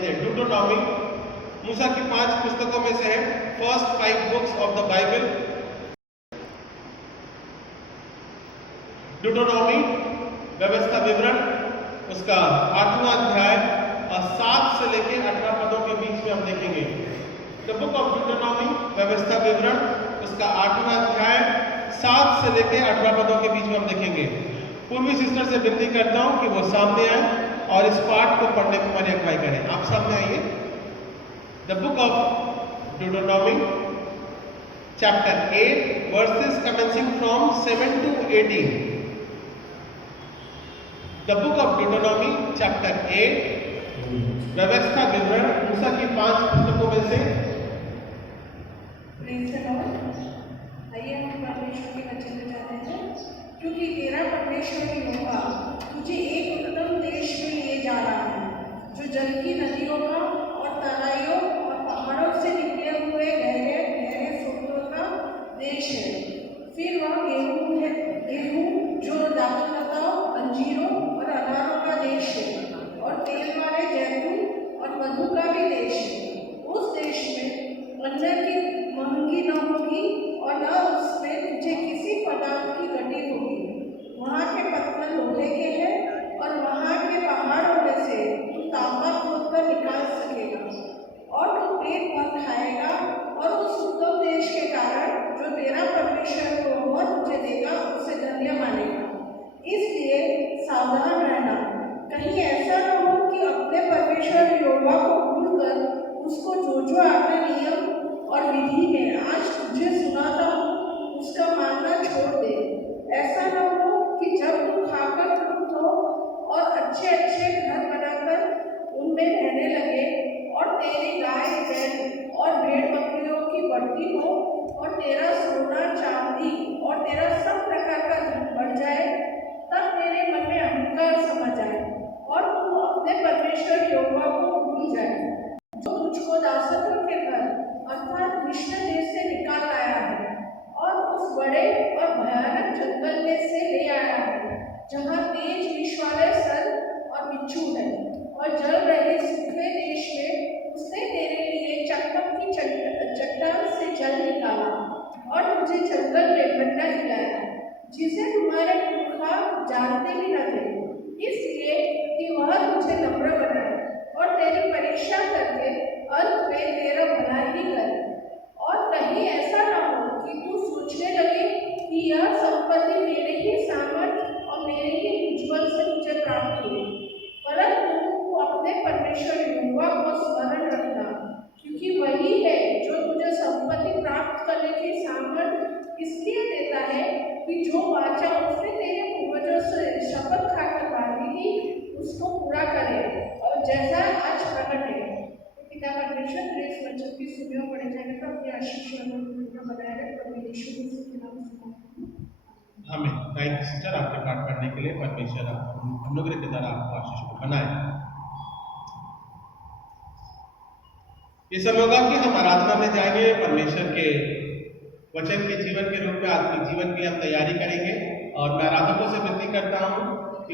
देखते हैं। ड्यूटोनॉमी मूसा की 5 पुस्तकों में से है, first 5 books of the Bible. Deuteronomy व्यवस्था विवरण, उसका 8वां अध्याय और 7 से लेकर 18 पदों के बीच में हम देखेंगे। द बुक ऑफ ड्यूटोनॉमी व्यवस्था विवरण, उसका 8वां अध्याय 7 से लेकर 18 पदों के बीच में हम देखेंगे। पूर्वी सिस्टर से विनती करता हूं कि वो सामने आए और इस पाठ को पढ़ने को हमारी अगुवाई करें। आप सामने आइए। The book of Deuteronomy chapter 8 verses commencing from 7 to 18। The book of Deuteronomy chapter 8 व्यवस्था विवरण मूसा की 5 पुस्तकों में से। आइए हम परमेश्वर के वचन में जाते हैं। क्योंकि तेरा परमेश्वर यहोवा तुझे एक उत्तम देश में ले जा रहा है, जो जल की नदियों का और तराइयों और पहाड़ों से निकले हुए गहरे गहरे समुद्रों का देश है। फिर वह गेहूं जो दाखलताओं, अंजीरों और अनारों का देश है, और तेल वाले जैतून और मधु का भी देश है। उस देश में अन्न की महंगी न होगी और न उसमें तुझे किसी पदार्थ की घटी होगी। वहाँ के पत्थर लोहे के हैं और वहाँ के पहाड़ों में से तू तांबा खोदकर निकाल सकेगा, और तू पेट भर खाएगा और उस उत्तम देश के कारण जो तेरा परमेश्वर यहोवा तुझे देगा उसे धन्य मानेगा। इसलिए सावधान रहना, कहीं ऐसा न हो कि अपने परमेश्वर यहोवा को भूलकर उसको जो आज्ञा नियम और विधि में आज तुझे सुनाता हूँ उसका मानना छोड़ दे। ऐसा न हो कि जब तू खाकर तृप्त हो और अच्छे अच्छे घर बनाकर उनमें रहने लगे और तेरी गाय बैल और भेड़ बकरियों की बढ़ती हो और तेरा सोना चांदी और तेरा सब प्रकार का धन बढ़ जाए, तब तेरे मन में अहंकार समझ आए और तू अपने परमेश्वर यहोवा को भूल जाए, जो तुझको दासत्व के घर अर्थात मिस्र देश से निकाल आया है और उस बड़े और भयानक जंगल में से ले आया है, जहाँ तेज विष वाले सर्प और बिच्छू है, और जल रहे सूखे देश में उसने तेरे लिए चकमक की चट्टान से जल निकाला और तुझे जंगल में बंडा खिलाया, जिसे तुम्हारे पुरखा जानते भी न थे, इसलिए कि वह तुझे नम्र बनाए और तेरी परीक्षा करके अंत में तेरा भला ही करे। और कहीं ऐसा न हो कि तू सोचने लगे कि यह संपत्ति मेरे ही सामर्थ और मेरे ही उज्ज्वल से मुझे प्राप्त हुई, परंतु तू अपने परमेश्वर यहोवा को स्मरण रखना, क्योंकि वही है जो तुझे संपत्ति प्राप्त करने की सामर्थ इसलिए देता है कि जो वाचा उसने तेरे पूर्वजों से शपथ खाकर बांधी थी उसको पूरा करे, और जैसा आज प्रकट है। पिता परमेश्वर इस वचन की सुनियो पढ़े जाने पर अपने आशीष बनाए रहे। प्रभु यीशु मसीह के नाम से हमें थैंक सिस्टर आपके पाठ पढ़ने के लिए। परमेश्वर अनुग्रह के द्वारा आपको आशीष को बनाए। ये समय होगा कि हम आराधना में जाएंगे, परमेश्वर के वचन के जीवन के रूप में आत्मिक जीवन की हम तैयारी करेंगे, और मैं आराधकों से विनती करता हूँ